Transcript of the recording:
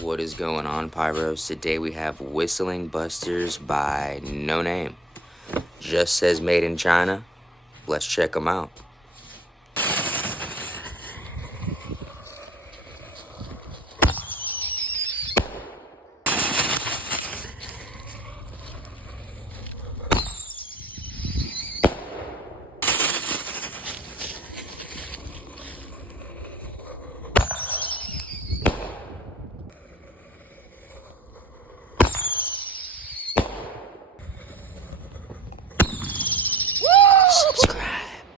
What is going on, Pyros? Today we have Whistling Busters by No Name. Just says made in China. Let's check them out.